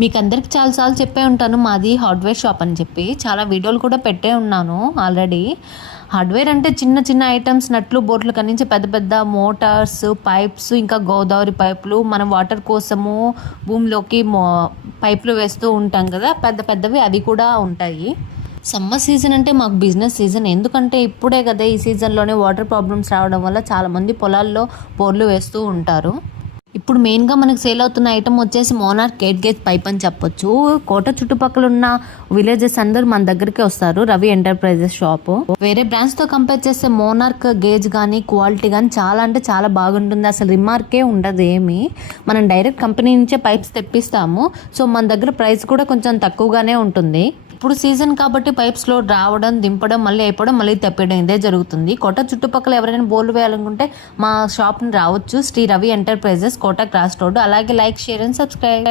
మీకు అందరికి చాలాసార్లు చెప్పే ఉంటాను మాది హార్డ్వేర్ షాప్ అని చెప్పి. చాలా వీడియోలు కూడా పెట్టే ఉన్నాను ఆల్రెడీ. హార్డ్వేర్ అంటే చిన్న చిన్న ఐటమ్స్, నట్లు బోట్లు కనించి పెద్ద పెద్ద మోటార్స్, పైప్స్, ఇంకా గోదావరి పైపులు, మనం వాటర్ కోసము భూమిలోకి పైపులు వేస్తూ ఉంటాం కదా, పెద్ద పెద్దవి అవి కూడా ఉంటాయి. సమ్మర్ సీజన్ అంటే మాకు బిజినెస్ సీజన్. ఎందుకంటే ఇప్పుడే కదా, ఈ సీజన్లోనే వాటర్ ప్రాబ్లమ్స్ రావడం వల్ల చాలామంది పొలాల్లో బోర్లు వేస్తూ ఉంటారు. ఇప్పుడు మెయిన్గా మనకు సేల్ అవుతున్న ఐటమ్ వచ్చేసి మోనార్క్ 8 గేజ్ పైప్ అని చెప్పొచ్చు. కోట చుట్టుపక్కల ఉన్న విలేజెస్ అందరూ మన దగ్గరికి వస్తారు. Ravi enterprises shop. వేరే బ్రాండ్స్తో కంపేర్ చేస్తే మోనార్క్ గేజ్ కానీ క్వాలిటీ కానీ చాలా అంటే చాలా బాగుంటుంది. అసలు రిమార్కే ఉండదు ఏమి. మనం డైరెక్ట్ కంపెనీ నుంచే పైప్స్ తెప్పిస్తాము. సో మన దగ్గర ప్రైస్ కూడా కొంచెం తక్కువగానే ఉంటుంది. ఇప్పుడు సీజన్ కాబట్టి పైప్స్లో రావడం, దింపడం, మళ్ళీ అయిపోవడం, మళ్ళీ తెప్పడం ఇదే జరుగుతుంది. కోట చుట్టుపక్కల ఎవరైనా బోర్లు వేయాలనుకుంటే మా షాప్ని రావచ్చు. శ్రీ రవి ఎంటర్ప్రైజెస్, కోట క్రాస్ రోడ్. అలాగే లైక్, షేర్ అండ్ సబ్స్క్రైబ్.